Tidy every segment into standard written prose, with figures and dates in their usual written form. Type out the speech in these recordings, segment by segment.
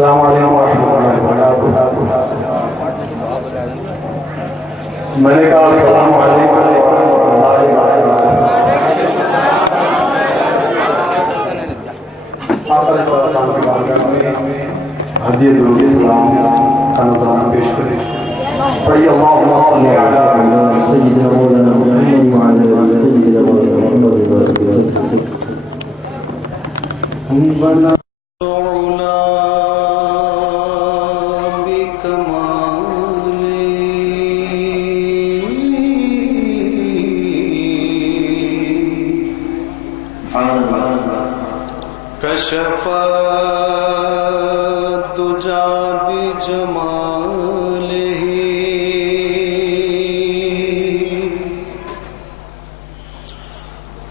السلام علیکم ورحمۃ اللہ وبرکاتہ۔ میں نے کہا السلام علیکم ورحمۃ اللہ وبرکاتہ۔ حدیث درود اسلام کا نظرانہ پیش کریں۔ پڑھی اللہم صلی علی سیدنا مولانا محمد وعلی آل سیدنا مولانا محمد وسلم۔ کشف الدجى بجماله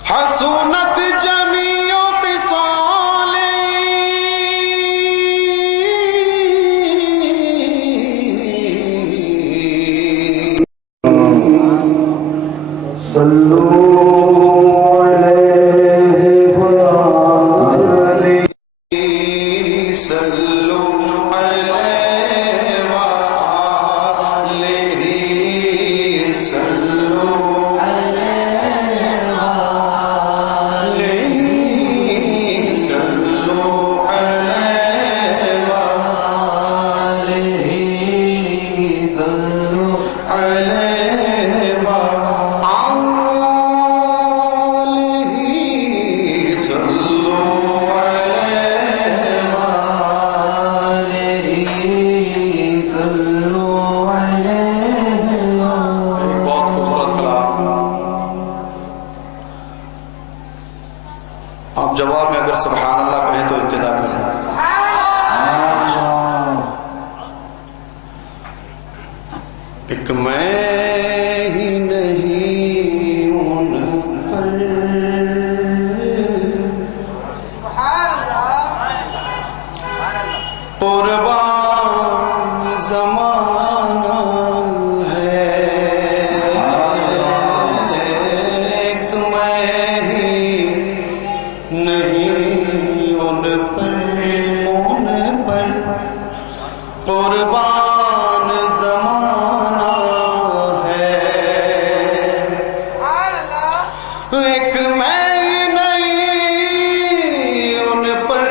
حسنت جميع خصاله صلوا آپ جواب میں اگر سبحان اللہ کہیں تو ابتدا کریں۔ ایک میں ہی نہیں ان پر قربان زمانہ ہے، ایک میں ہی نہیں ان پر قربان زمانہ ہے، ایک میں نہیں ان پر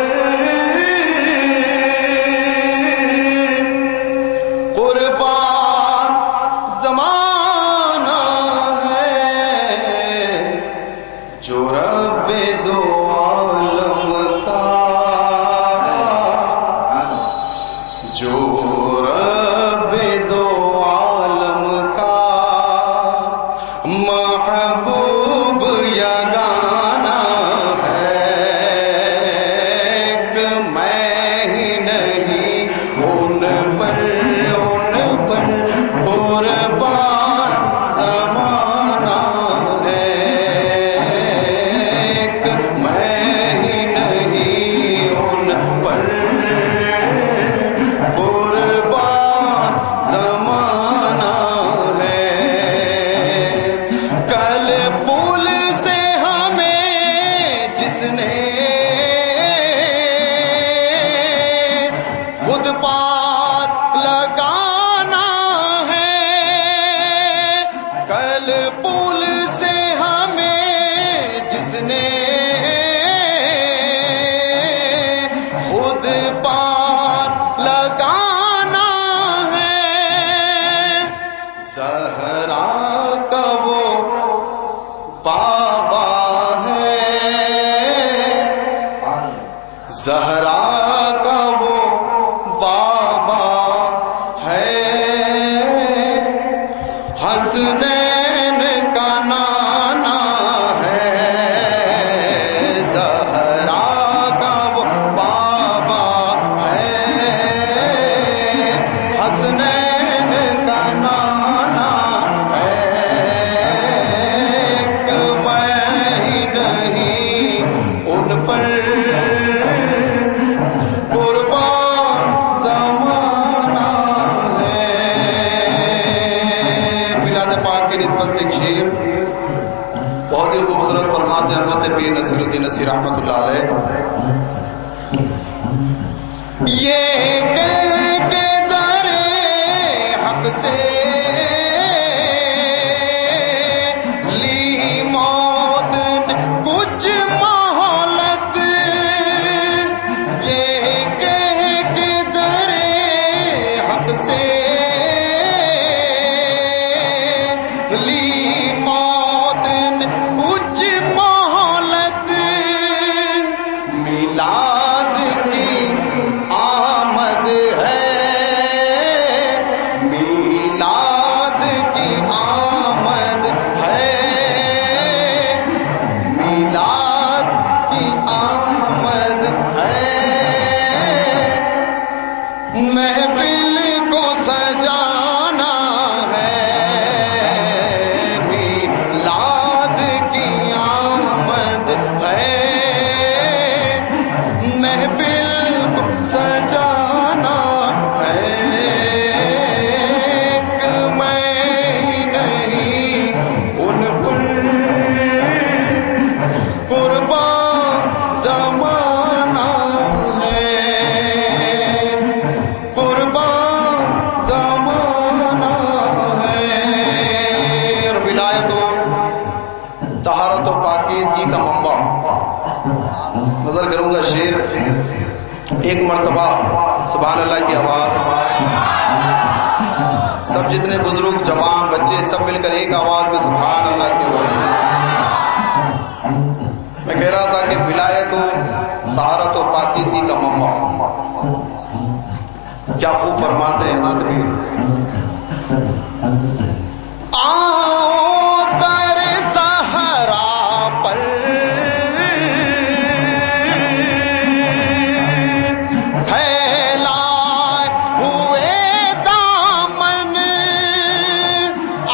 قربان زمانہ ہے، جو رب دو جو رب دو عالم کا محبوب یگانہ ہے، کہ میں ہی نہیں ان پر قربان زمانہ ہے، کہ میں ہی نہیں ان پر زمانہ ہے۔ کل پل سے ہمیں جس نے خود پار لگانا ہے، کل پل سے ہمیں جس نے خود پار لگانا زہرا کا وہ بابا ہے، زہرا کا وہ بابا ہے، حسنین کا نانا ہے، زہرا کا وہ بابا ہے، حسنین کا نانا ان پر قربان زمانہ ہے۔ میلاد پاک کی نسبت سے ایک شعر بہت ہی خوبصورت فرماتے حضرت پیر نصیر الدین نصیر رحمۃ اللہ علیہ۔ یہ کہہ کے در حق سے لی موت نے کچھ مہلت، یہ کہہ کے در حق سے لی موت نے کچھ مہلت، میلاد کی آمد ہے، میلاد کی آمد ہے، میلاد کی آمد ہے، محفل کو سجانا ہے، میلاد کی آمد ہے، محفل کو سجانا ہے، ایک میں ہی نہیں ان پر قربان زمانہ ہے، قربان زمانہ ہے، اور ولایت و طہارت و پاکیزگی کا منبع۔ نظر کروں گا شیر ایک مرتبہ سبحان اللہ کی آواز، سب جتنے بزرگ جوان بچے سب مل کر ایک آواز میں سبحان اللہ کی آواز۔ میں کہہ رہا تھا کہ ولایت و طہارت و پاکیزگی کا منبع، کیا خوب فرماتے ہیں حضرت پیر، آؤ در صحرا پر پھیلائے ہوئے دامن،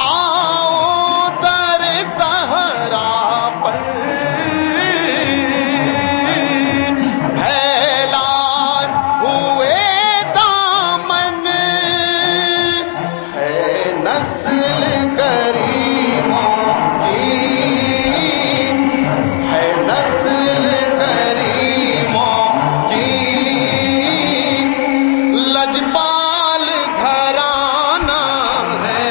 آؤ در صحرا پر پھیلائے ہوئے دامن، ہے نسل کریموں کی، ہے نسل کریموں کی، لجپال گھرانہ ہے،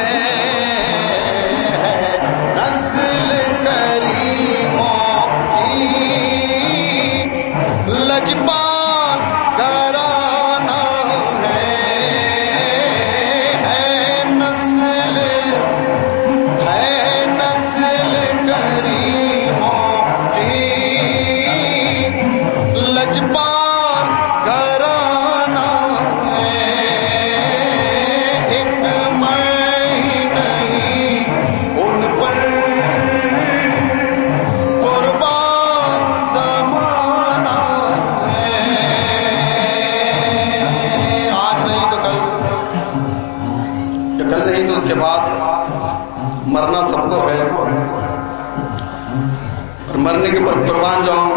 نسل کریموں کی، لجپال گھرانہ ہے، نسل کریموں کی، لجپال گھرانہ ہے، ایک میں نہیں ان پر قربان زمانہ ہے، آج نہیں تو کل، یا کل نہیں تو اس کے بعد مرنا سب کو ہے، اور مرنے کے پر قربان جاؤں۔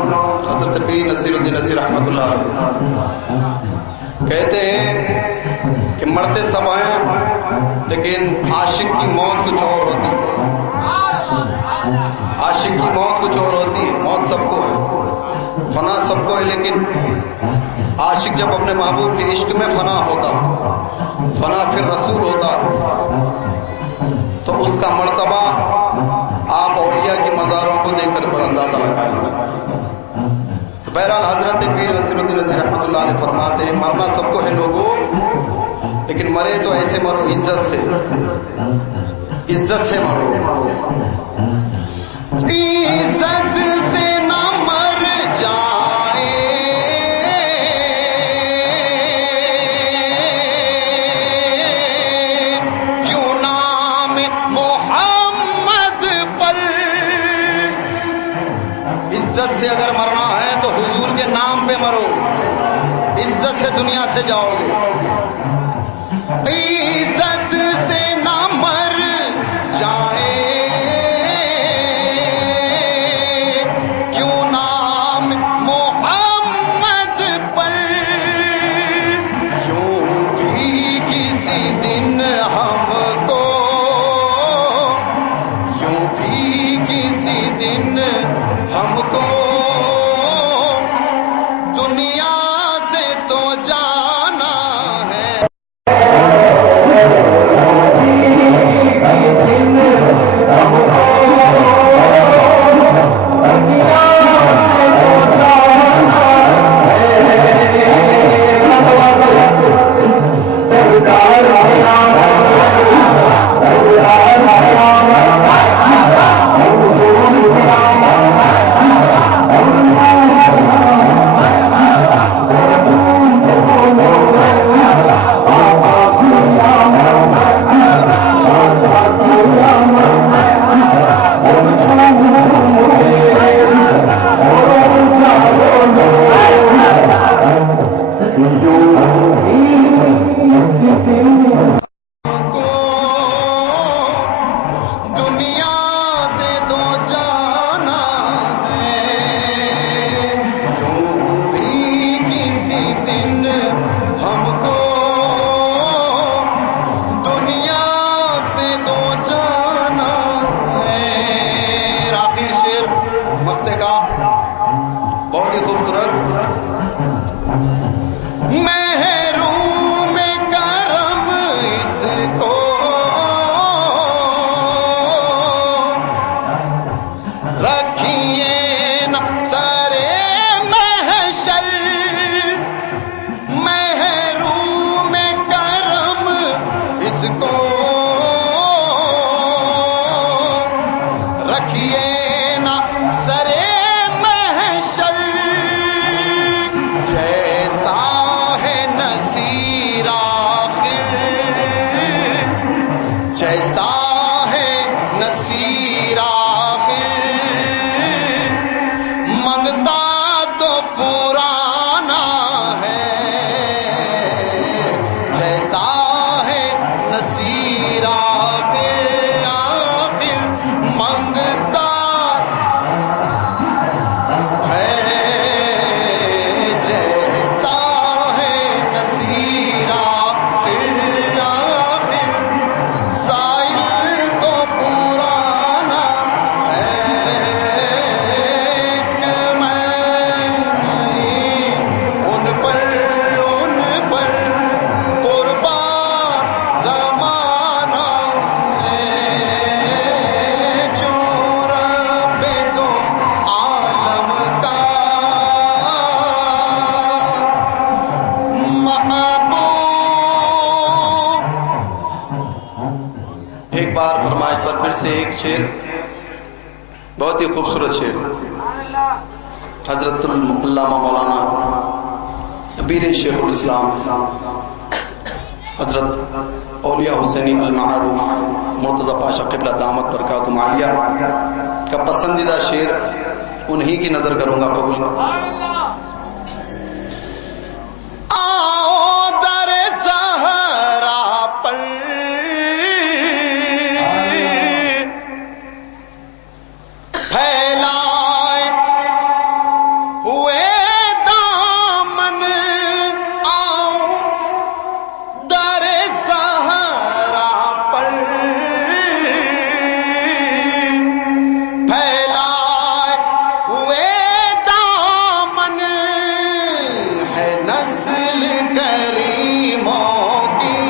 حضرت پیر نصیر الدین نصیر رحمۃ اللہ علیہ کہتے ہیں کہ مرتے سب ہیں لیکن عاشق کی موت کچھ اور ہوتی ہے، عاشق کی موت کچھ اور ہوتی ہے، موت سب کو ہے، فنا سب کو ہے، لیکن عاشق جب اپنے محبوب کے عشق میں فنا ہوتا، فنا پھر رسول ہوتا ہے، تو اس کا مرتبہ آپ اولیاء کی مزاروں کو دیکھ کر اندازہ لگا لیجیے۔ تو بہرحال حضرت پیر نصیر الدین نصیر رحمۃ اللہ علیہ فرماتے ہیں مرنا سب کو ہے لوگوں، لیکن مرے تو ایسے مرو عزت سے، عزت سے مرو، عزت سے نہ مر جائے، کیوں نام محمد پر، عزت سے اگر مرنا ہے تو حضور کے نام پہ مرو، عزت سے دنیا سے جاؤ گے، عزت سے نہ مر جائے، کیوں نام محمد پر، یوں بھی کسی دن ہم کو، یوں بھی کسی دن ہم کو دنیا سے تو جا محروم کرم اس کو رکھیے نہ سرے محشر، محروم کرم اس کو رکھیے نہ سرے محشر، جیسا ہے نصیر آخر، جیسا ہے نصیر آخر، منگتا تو پرانا ہے، جیسا ہے نصیر آخر، آخر منگتا ہے، جیسا ہے نصیر آخر، آخر سائل تو پرانا ہے، کہ میں نہیں ان پر قربان زمانہ ہے، جو رب دو عالم کا محبوب۔ ایک بار فرمائش پر پھر سے ایک شعر، بہت ہی خوبصورت شعر، حضرت علامہ مولانا پیر شیخ الاسلام حضرت اولیاء حسینی المعروف مرتضی پاشا قبلہ دامت برکاتہم عالیہ کا پسندیدہ شعر انہی کی نظر کروں گا، قبول آؤ در زہرا پر پھیلائے ہوئے دامن، آؤ در زہرا پر پھیلائے ہوئے دامن، ہے نسل کریموں کی،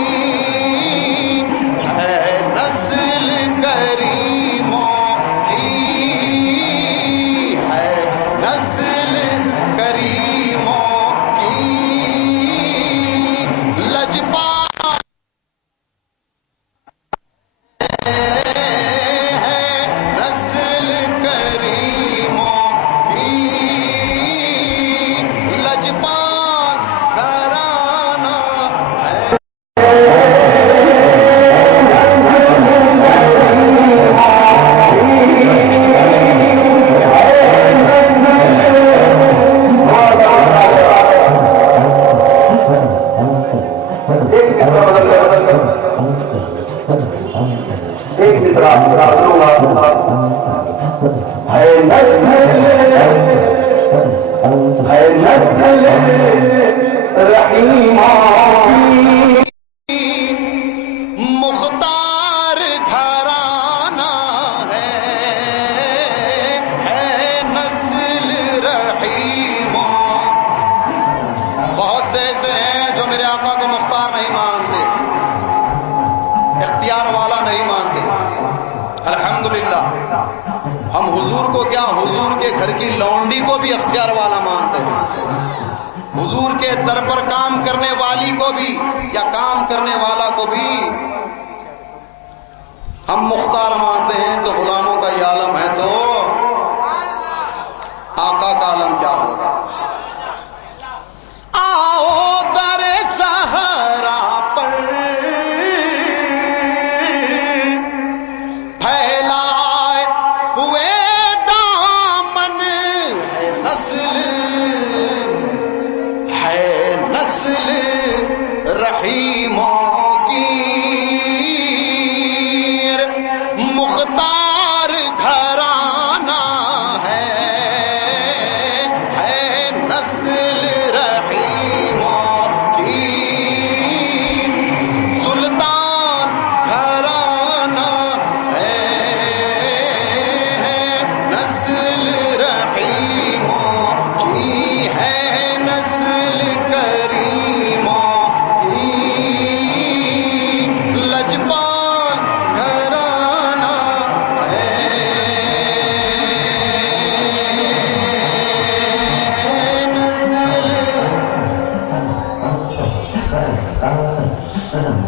ہے نسل کریموں کی، ہے نسل کریموں کی، لجپال ہے نسل کریموں کی، لجپال گھرانہ ہے۔ ایک مصرع ہے نسل رحیمہ مختار گھرانہ ہے نسل رحیموں۔ بہت سے ایسے ہیں جو میرے آقا کو مختار نہیں مانتے، اختیار والا نہیں مانتے، الحمدللہ ہم حضور کو کیا، حضور کے گھر کی لونڈی کو بھی اختیار والا مانتے ہیں، حضور کے در پر کام کرنے والی کو بھی یا کام کرنے والا کو بھی ہم مختار مانتے ہیں، تو غلاموں کا یہ عالم ہے تو آقا کا عالم کیا ہوگا۔ آؤ در زہرا پر پھیلائے ہوئے دامن، ہے نسل رحیموں کی، مختار گھرانہ ہے نسل رحیموں کی، سلطان گھرانہ ہے نسل رحیموں کی، ہے نسل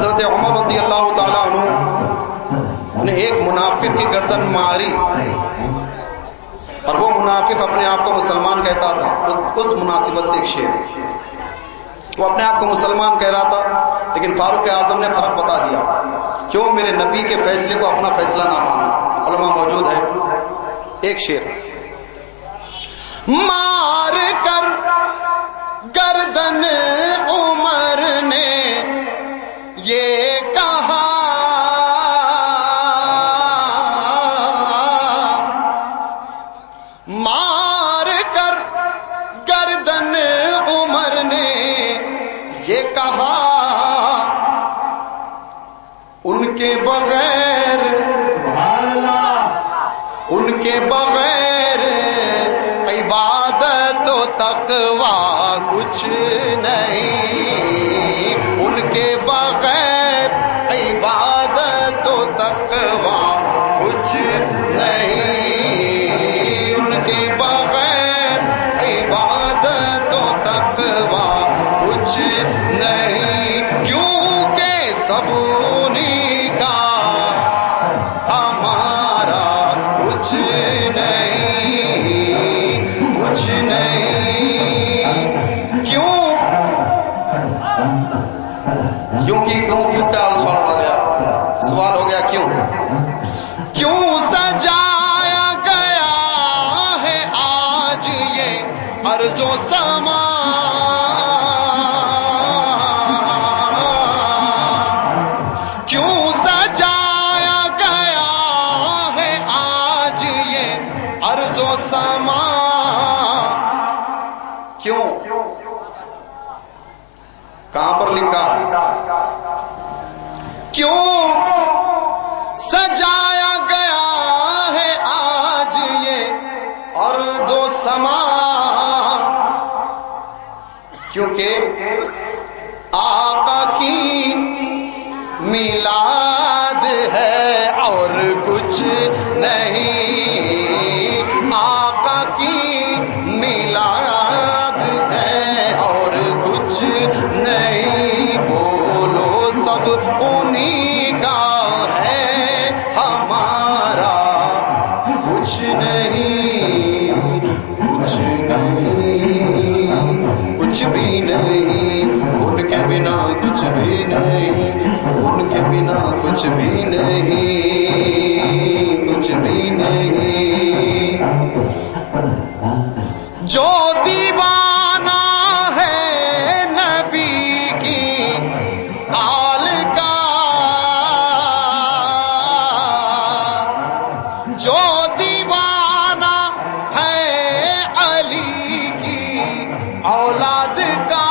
حضرت عمر رضی اللہ تعالیٰ عنہ نے ایک منافق کی گردن ماری اور وہ منافق اپنے آپ کو مسلمان کہتا تھا. اس مناسبت سے ایک شعر, وہ اپنے آپ کو مسلمان کہہ رہا تھا لیکن فاروق اعظم نے فرق بتا دیا, کیوں میرے نبی کے فیصلے کو اپنا فیصلہ نہ مانا. علماء موجود ہے. ایک شعر, مار کر گردن عمر نے یہ کہا, مار کر گردن عمر نے یہ کہا, ان کے بغیر عبادت و تقوی کچھ نہیں, ان کے بغیر عبادت و تقوی کچھ نہیں, ان کے بغیر عبادت و تقوی کچھ نہیں, کیونکہ سب انہی کا ہمارا کچھ نہیں, کچھ نہیں. کیوں کا سوال ہو گیا, سوال ہو گیا کیوں سجایا گیا ہے آج یہ ارض و سما, کیوں سجایا گیا ہے آج یہ ارض و سما, کیوں, کہاں پر لکھا, کیوں سجایا گیا ہے آج یہ ارض و سما, کیونکہ آقا کی میلاد ہے اور کچھ نہیں, آقا کی میلاد ہے اور کچھ نہیں, بولو سب انہی کا ہے ہمارا کچھ نہیں, کچھ نہیں, کچھ بھی نہیں, ان کے بنا کچھ بھی نہیں, ان کے بنا کچھ بھی نہیں, کچھ بھی نہیں. جو دیوانہ ہے نبی کی آل کا, جو دیوانہ ہے علی کی اولاد کا,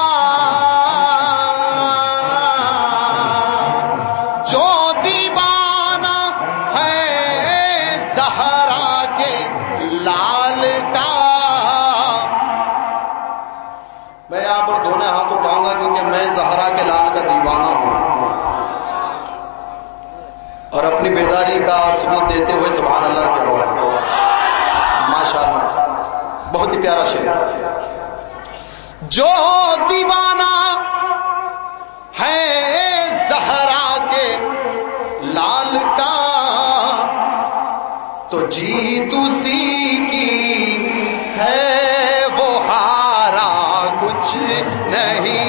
جو دیوانہ ہے زہرا کے لال کا. میں یہاں پر دونوں ہاتھ اٹھاؤں گا کیونکہ میں زہرا کے لال کا دیوانہ ہوں, اور اپنی بیداری کا ثبوت دیتے ہوئے سبحان اللہ کی آواز, ماشاءاللہ, بہت ہی پیارا شعر. جو دیوانہ ہے زہرا کے لال کا تو جیت اسی کی ہے, وہ ہارا کچھ نہیں,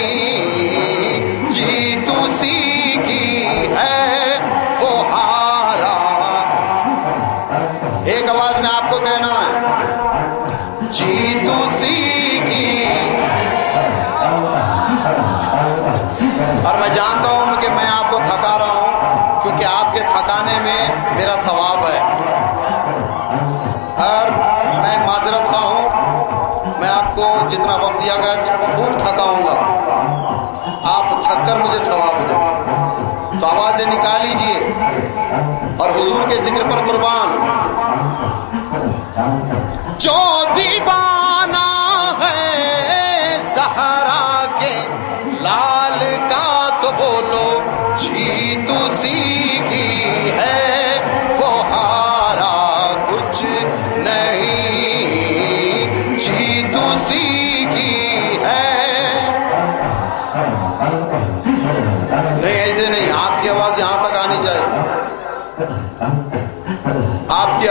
جیت اسی کی ہے وہ ہارا. ایک آواز میں آپ کو کہنا ہے, جیت اسی کی. اور میں جانتا ہوں کہ میں آپ کو تھکا رہا ہوں کیونکہ آپ کے تھکانے میں میرا ثواب ہے, اور میں معذرت خواہ ہوں, میں آپ کو جتنا وقت دیا گیا خوب تھکاؤں گا, آپ تھک کر مجھے ثواب دیں. تو آوازیں نکال لیجئے اور حضور کے ذکر پر قربان. جو دیوانہ ہے زہرا کے لال کا تو بولو جیت اسی کی ہے, وہ ہارا کچھ نہیں, جیت اسی کی ہے. نہیں ایسے نہیں,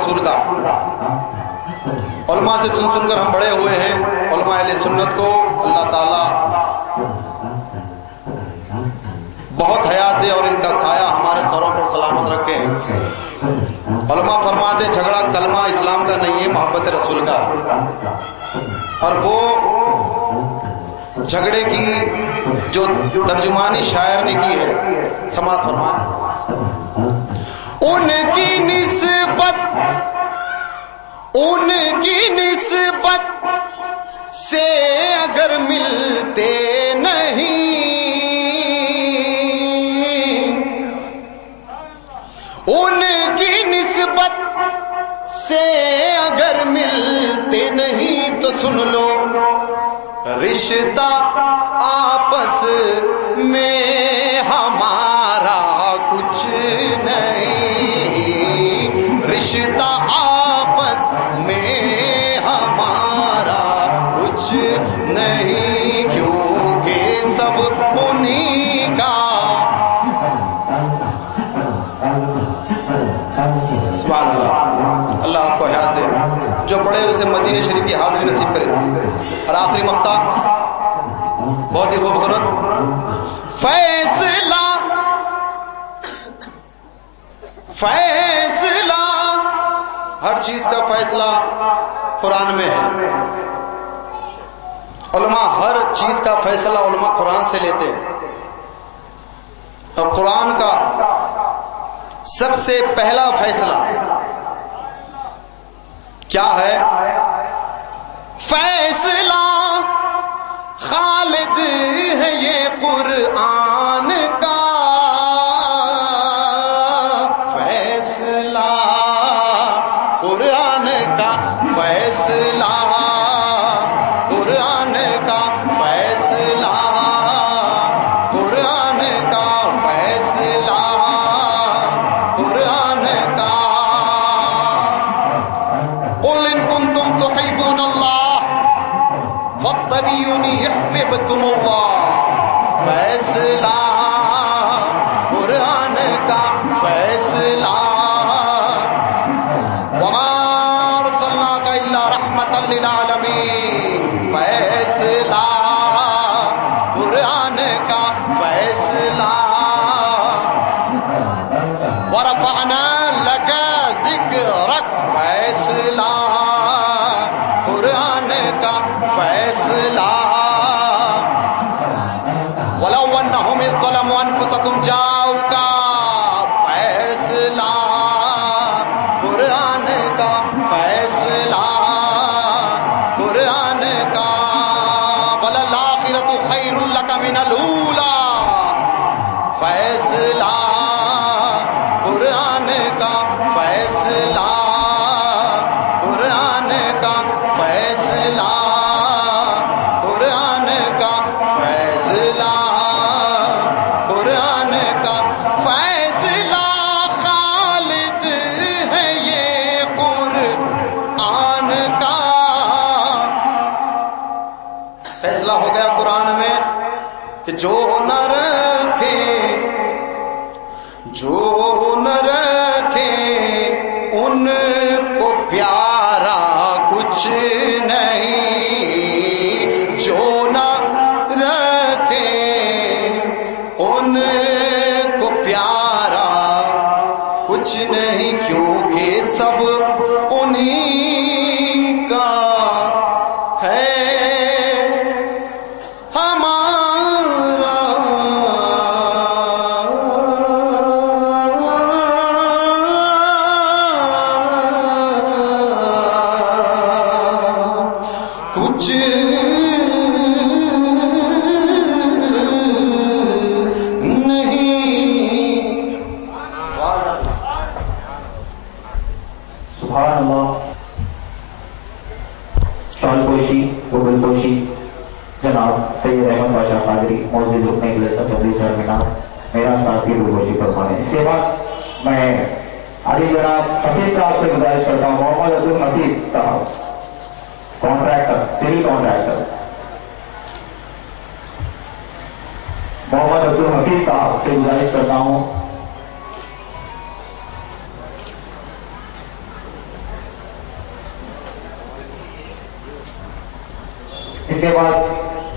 رسول کا علماء سے سن سن کر ہم بڑے ہوئے ہیں. علماء اہل سنت کو اللہ تعالیٰ بہت حیات دے اور ان کا سایہ ہمارے سروں پر سلامت رکھے. علماء فرماتے ہیں جھگڑا کلمہ اسلام کا نہیں ہے، محبت رسول کا. اور وہ جھگڑے کی جو ترجمانی شاعر نے کی ہے، سماعت فرمائیں. ان کی نسبت سے اگر ملتے نہیں، ان کی نسبت سے اگر ملتے نہیں تو سن لو رشتہ آپس میں ہمارا کچھ نہیں، رشتہ آپس میں ہمارا کچھ نہیں، کیونکہ سب انہی کا. سبحان اللہ. اللہ آپ کو حیات دے. جو پڑھے اسے مدینہ شریف کی حاضری نصیب کرے. اور آخری مقطع بہت ہی خوبصورت. فیصلہ ہر چیز کا فیصلہ قرآن میں ہے. علماء ہر چیز کا فیصلہ علماء قرآن سے لیتے ہیں. اور قرآن کا سب سے پہلا فیصلہ کیا ہے؟ فیصلہ خالد ہے یہ قرآن کا، فیصلہ قرآن کا، فیصلہ قرآن کا، فیصلہ قرآن کا، فیصلہ قرآن کا. قل ان کنتم تحبون اللہ فاتبعونی یحببکم اللہ، فیصلہ قرآن کا، فیصلہ. وما ارسلناک الا رحمۃ للعالمین، فیصلہ قرآن کا، فیصلہ. ورفعنا لک ذکرک، فیصلہ قرآن کا، فیصلہ. ولو انہم اذ ظلموا انفسکم جاؤک، فیصلہ قرآن کا، فیصلہ قرآن کا. وللآخرۃ خیر لک من الاولی، فیصلہ قرآن کا، فیصلہ قرآن کا، فیصلہ قرآن کا، فیصلہ قرآن کا، فیصلہ خالد ہے یہ قرآن کا. فیصلہ ہو گیا قرآن میں کہ جو نہ رکھے ان کو پیارا کچھ نہیں، جو نہ رکھے ان کو پیارا کچھ نہیں، کیونکہ سب انہی کا ہے ہمارا. کچھ نہیں. سبحان اللہ. شال پوشی، گوگل پوشی جناب سید احمد بادشاہ قادری معزز رکن اجلاس اسمبلی چیئرمین، میرا ساتھی گوگل فرمانے. اس کے بعد میں علی جناب حفیظ صاحب سے گزارش کرتا ہوں، محمد عبد الحفیظ صاحب، کانٹریکٹر، سول کانٹریکٹر، محمد عبد الحفیظ صاحب سے گزارش کرتا ہوں اس کے بعد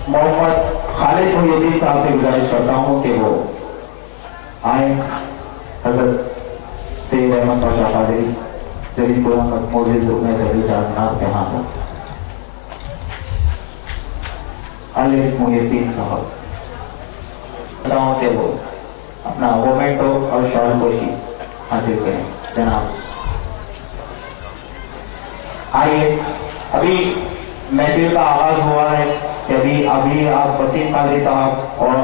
محمد خالد محی صاحب سے گزارش کرتا ہوں کہ وہ آئیں حضرت سید احمد پاشا قادری جدید قرآن موزز رکن سبیل چارمینار کے ہاتھوں خالد محی صاحب بتاؤں کہ وہ اپنا مومنٹو اور شعر پوشی حاصل کریں جناب. آئیے ابھی محفل کا آغاز ہوا ہے کہ ابھی آپ وسیم قادری صاحب اور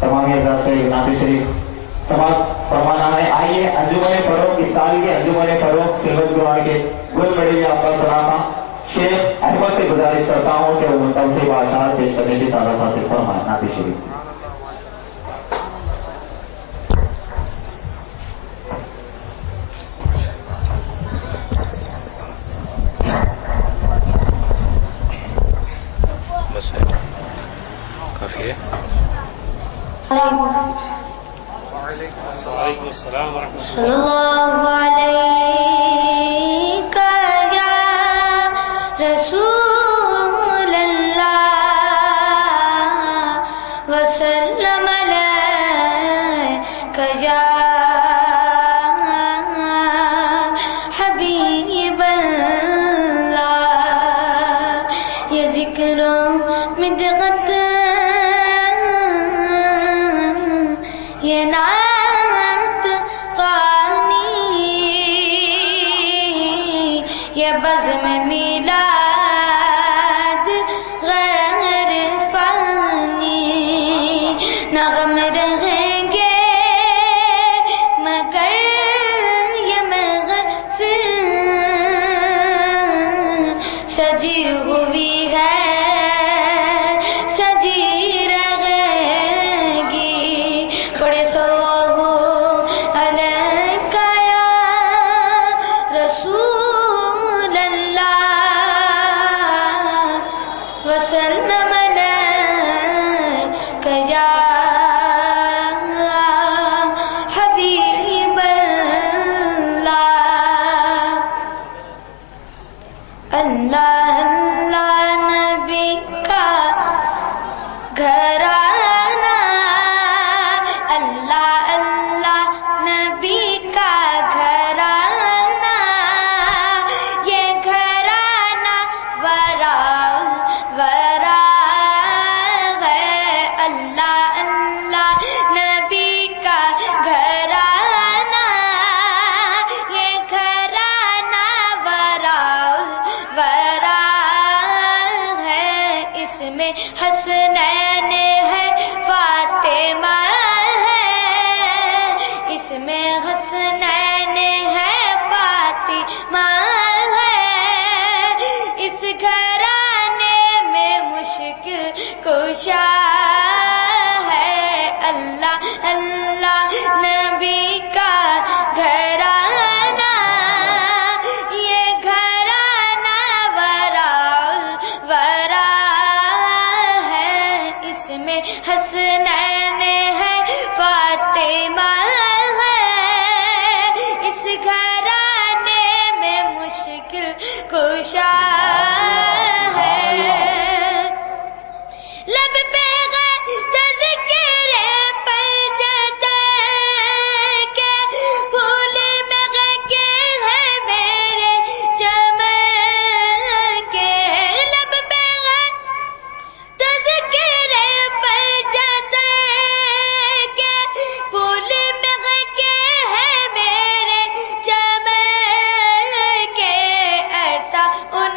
تمام حضرات سے نعت شریف سماعت فرمانا ہے. آئیے انجمن فروغ اس سال کے انجمن فروغ خدمت گزار کے گل میڈل آپ کا سلامہ شیخ احمد سے گزارش کرتا ہوں کہ وہ متوقع اشعار پیش کرنے کی سعادت حاصل فرمائیں. نعت شریف صلی اللہ علیہ یا رسول اللہ وسلم علیہ یا حبیب اللہ. یہ ذکر مدغت یہ نعت خوانی یہ بزم میلاد غیر فانی نغم رہیں گے مگر یہ محفل سجی ہوئی ہے سجی رہے گی. پڑھے صلو علیکہ یا رسول اللہ وسلم علیکہ یا حبیب اللہ. اللہ اللہ نبی کا گھرانہ اللہ اللہ نبی کا گھرانہ یہ گھرانہ ورا ورا ہے. اللہ اللہ نبی کا گھرانہ یہ گھرانہ ورا ورا ہے. اس میں حسنین ہے فاطمہ ہے اس میں حسنین ہے فاطمہ ہے. اس گھرانے میں مشکل کشا ہے. اللہ اللہ نبی کا گھرانہ یہ گھرانہ ورا ورا ہے. اس میں حسنین ہے فاطمہ ہے اس گھرانے میں مشکل کشا ہے. لب پہ گئے تذکر پنجت کے پھول میں کے ہیں میرے چمن کے. لب پہ گئے تذکر پنجت کے پھول میں کے ہیں میرے چمن کے. ایسا ان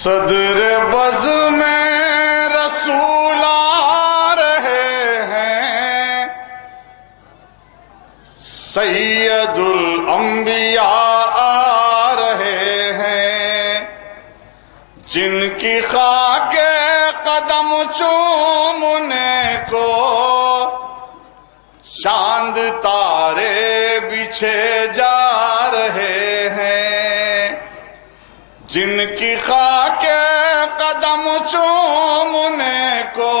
صدر بز میں رسول آ رہے ہیں، سید الانبیاء آ رہے ہیں، جن کی خاک قدم چومنے کو چاند تارے بچھے جا رہے ہیں، جن کی خاک قدم چومنے کو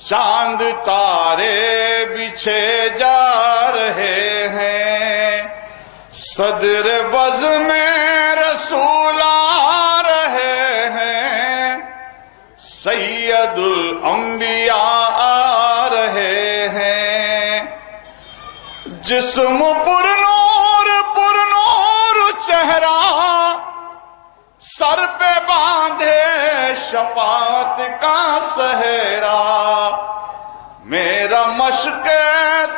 چاند تارے بچھے جا رہے ہیں، صدر بز میں رسول آ رہے ہیں، سید الانبیاء آ رہے ہیں، جسم پر نور چہرہ، سر پہ باندھے شفاعت کا سہرا، میرا مشق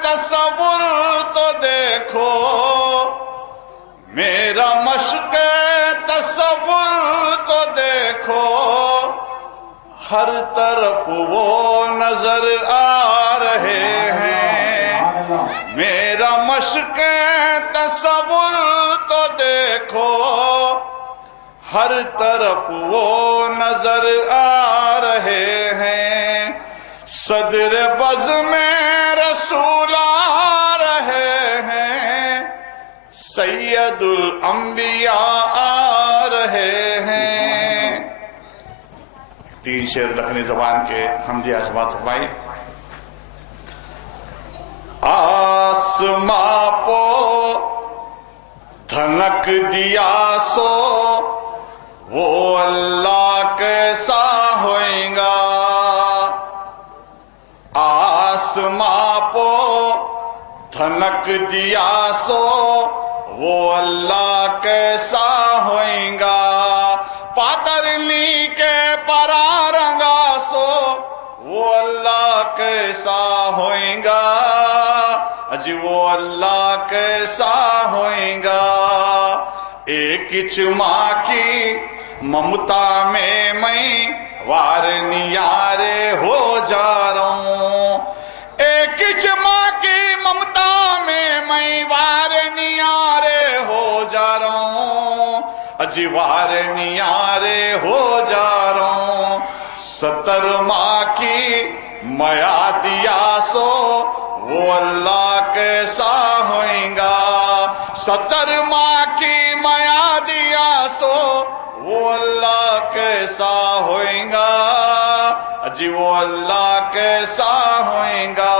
تصور تو دیکھو، میرا مشق تصور تو دیکھو، ہر طرف وہ نظر آ رہے ہیں، میرا مشق تصور تو دیکھو، ہر طرف وہ نظر آ رہے ہیں، صدر بز میں رسول آ رہے ہیں، سید الانبیاء آ رہے ہیں۔ 3 شعر دکنی زبان کے حمدیہ سماعت فرمائی۔ آسماں پو دھنک دیا سو وہ اللہ کیسا ہوئیں گا، آسماں پو دھنک دیا سو وہ اللہ کیسا ہوئیں گا، پاترنی کے پرا رنگا سو وہ اللہ کیسا ہوئیں گا، اجی وہ اللہ کیسا ہوئیں گا، ایک ماں کی ممتا میں وار نیارے ہو جا رہا ہوں، ایک ماں کی ممتا میں وار نیارے ہو جا رہا ہوں، اجی وار نیارے ہو جا رہا ہوں، 70 ماہ کی میادیا سو وہ اللہ کیسا ہوئیں گا، 70 ماہ کی میادیا سو وہ اللہ کیسا ہوئیں گا، جی وہ اللہ کیسا ہوئیں گا،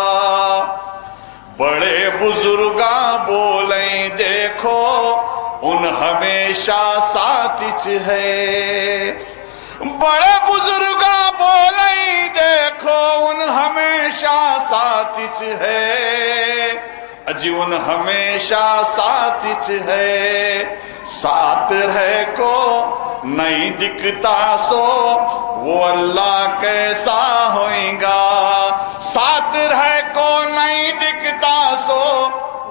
بڑے بزرگاں بولیں دیکھو ان ہمیشہ ساتھ ہے، بڑے بزرگاں بولیں دیکھو ان ہمیشہ ساتھ ہے، اجی ان ہمیشہ ساتھ ہے، ساتھ رہ کو نہیں دکھتا سو وہ اللہ کیسا ہوئیں گا، ساتھ رہ کو نہیں دکھتا سو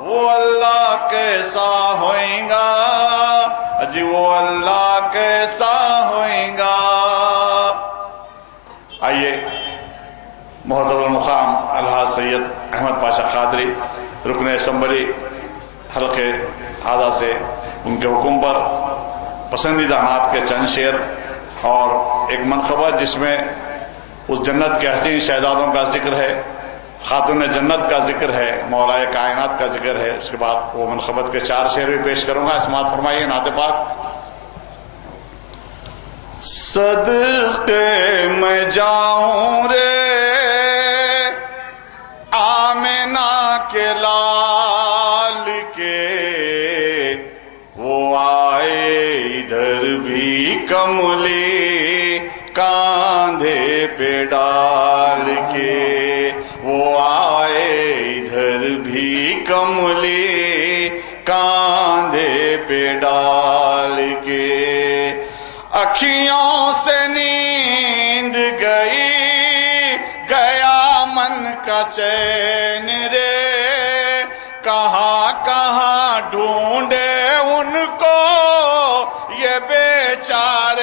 وہ اللہ کیسا ہوئیں گا، اجی وہ اللہ کیسا ہوئیں گا۔ آئیے محترم المقام الحاج سید احمد پاشا قادری رکن اسمبلی حلقے ہادہ سے ان کے حکم پر پسندیدہ نعت کے چند شعر اور ایک منقبہ جس میں اس جنت کے حسین شہزادوں کا ذکر ہے، خاتون جنت کا ذکر ہے، مولا کائنات کا ذکر ہے، اس کے بعد وہ منقبت کے 4 شعر بھی پیش کروں گا، سماعت فرمائیے نعت پاک۔ صدقے میں جاؤں رے آمنہ کے لال کے، وہ آئے ادھر بھی کملی کاندھے پہ ڈال کے، وہ آئے ادھر بھی کملی کاندھے پہ ڈال کے، اکھیوں سے نیند گئی گیا من کا چین رے، کہاں کہاں ڈھونڈے ان کو یہ بیچارے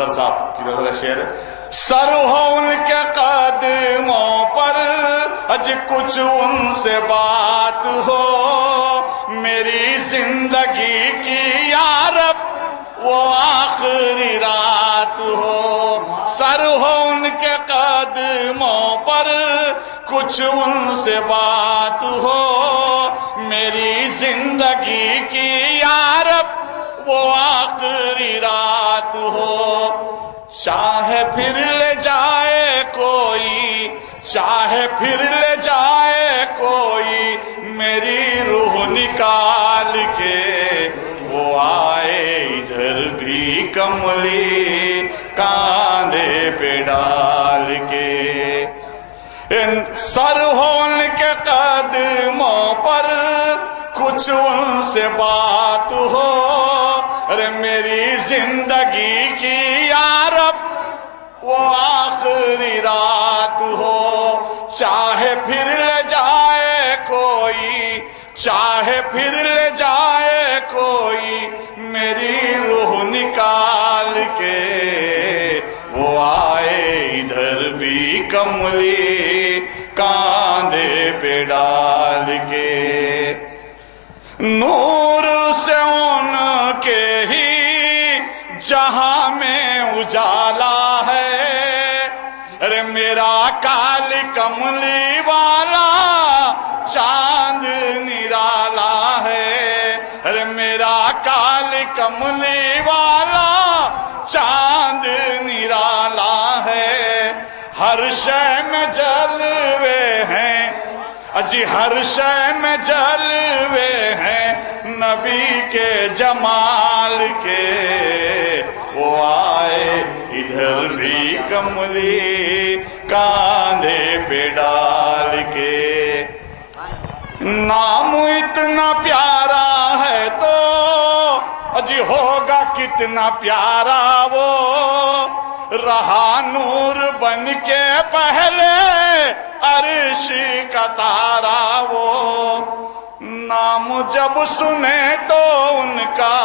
صدر صاحب کی نظر شعر ہے. سر ہو ان کے قدموں پر اج کچھ ان سے بات ہو, میری زندگی کی یا رب وہ آخری رات ہو. سر ہو ان کے قدموں پر کچھ ان سے بات ہو, میری زندگی کی یا رب وہ آخری رات ہو. چاہے پھر لے جائے کوئی, چاہے پھر لے جائے کوئی میری روح نکال کے, وہ آئے ادھر بھی کملی کاندھے پہ ڈال کے. سر ہو ان کے قدموں پر کچھ ان سے بات ہو, ارے میری زندگی کی یا رب وہ آخری رات ہو. چاہے پھر لے جائے کوئی, چاہے پھر لے جائے کوئی میری روح نکال کے, وہ آئے ادھر بھی کملی کاندھے پہ ڈال کے. نور سے ان کے ہی جہاں میں اجالا ہے, ارے میرا کالی کملی والا چاند نرالا ہے, ارے میرا کالی کملی والا چاند نرالا ہے. ہر شے میں جلوے ہیں اجی, ہر شے میں جلوے ہیں نبی کے جمال کے, وہ آئے ادھر بھی کملی کاندھے پہ ڈال کے. نام اتنا پیارا ہے تو اجی ہوگا کتنا پیارا وہ, رہا نور بن کے پہلے عرش کا تارا وہ. نام جب سنے تو ان کا,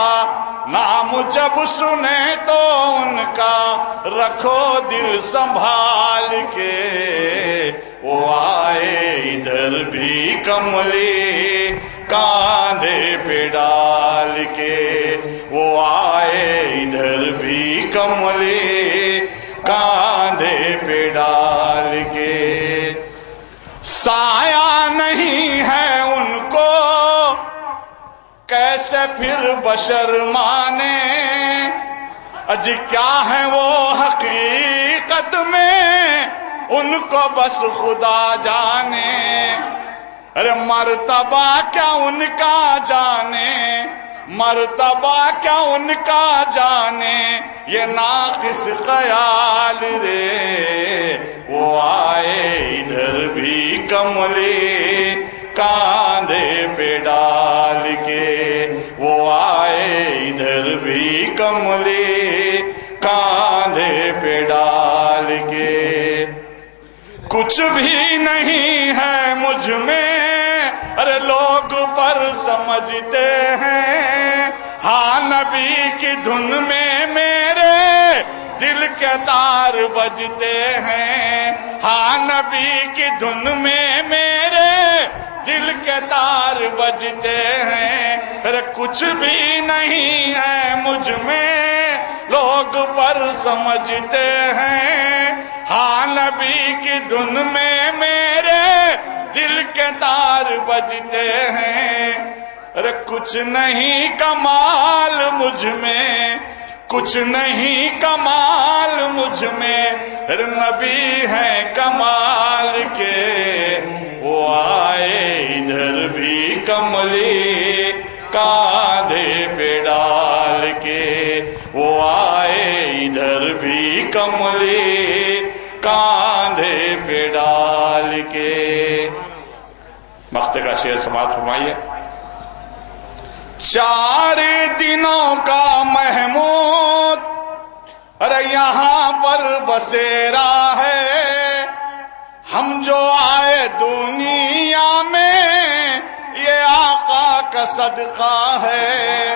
نام جب سنے تو ان کا رکھو دل سنبھال کے, وہ آئے ادھر بھی کملی کاندھے پہ ڈال کے, وہ آئے ادھر بھی کملی کاندھے پہ ڈال کے. سایہ نہیں ہے ان کو کیسے پھر بشر مانے, اج کیا ہے وہ حقیقت میں ان کو بس خدا جانے. ارے مرتبہ کیا ان کا جانے, مرتبہ کیا ان کا جانے, یہ ناقص خیال رے, وہ آئے ادھر بھی کملی کاندھے پہ ڈال کے, وہ آئے ادھر بھی کملی کاندھے پہ ڈال کے. کچھ بھی نہیں ہے مجھ میں ارے لوگ پر سمجھتے ہیں, ہاں نبی کی دھن میں میرے دل کے تار بجتے ہیں, ہاں نبی کی دھن میں میرے دل کے تار بجتے ہیں. ارے کچھ بھی نہیں ہے مجھ میں لوگ پر سمجھتے ہیں, ہاں نبی کی دھن میں میرے دل کے تار بجتے ہیں. ارے کچھ نہیں کمال مجھ میں, کچھ نہیں کمال مجھ میں, ارے نبی ہے کمال کے, وہ آئے ادھر بھی کملی کاندھے پہ ڈال کے, وہ آئے ادھر بھی کملی کاندھے پہ ڈال کے. مقطع کا شعر سماعت فرمائیے. 4 دنوں کا محمود ارے یہاں پر بسیرا ہے, ہم جو آئے دنیا میں یہ آقا کا صدقہ ہے.